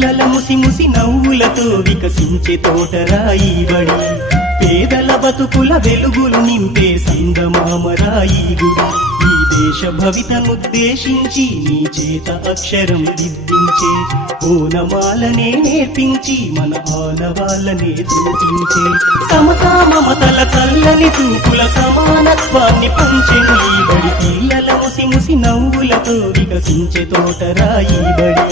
పిల్లల ముసి ముసి నవ్వులతో వికసించే తోటరాయి బడి, పేదల బతుకుల వెలుగులు నింపే సందమామరాయి గుడి. ఈ దేశ భవితనుద్దేశించి నీ చేత అక్షరం దిద్దించే ఓనమాలనే నేర్పించి మన ఆనవాళ్ళనే చూపించే సమతా మమతల చల్లని చూపుల సమానత్వాన్ని పంచెను ఈ బడి. పిల్లల ముసి ముసి నవ్వులతో వికసించే తోటరాయి బడి,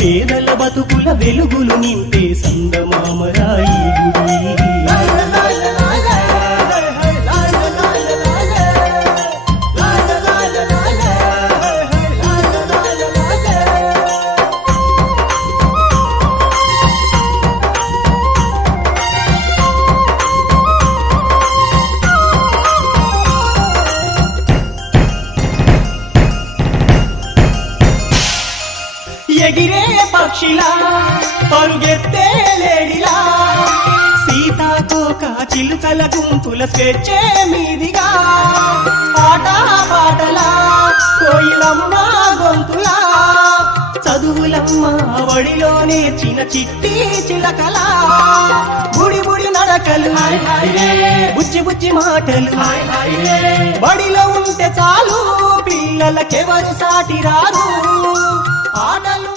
పేదల బతుకుల వెలుగులు నింపే సందమామరాయి గుడి. ఎగిరే పక్షిలా పరుగెత్తే లేడిలా, సీతాకోక చిలుకల గుంపుల స్వేచ్ఛే మీదిగా, ఆట పాటలా కోయిలమ్మ గొంతులా, చదువులమ్మ వడిలో నేర్చిన చిట్టి చిలకలా, బుడి బుడి నడకలు బుజ్జి బుజ్జి మాటలు, బడిలో ఉంటే చాలు పిల్లలకెవరు సాటి రారు, ఆటలు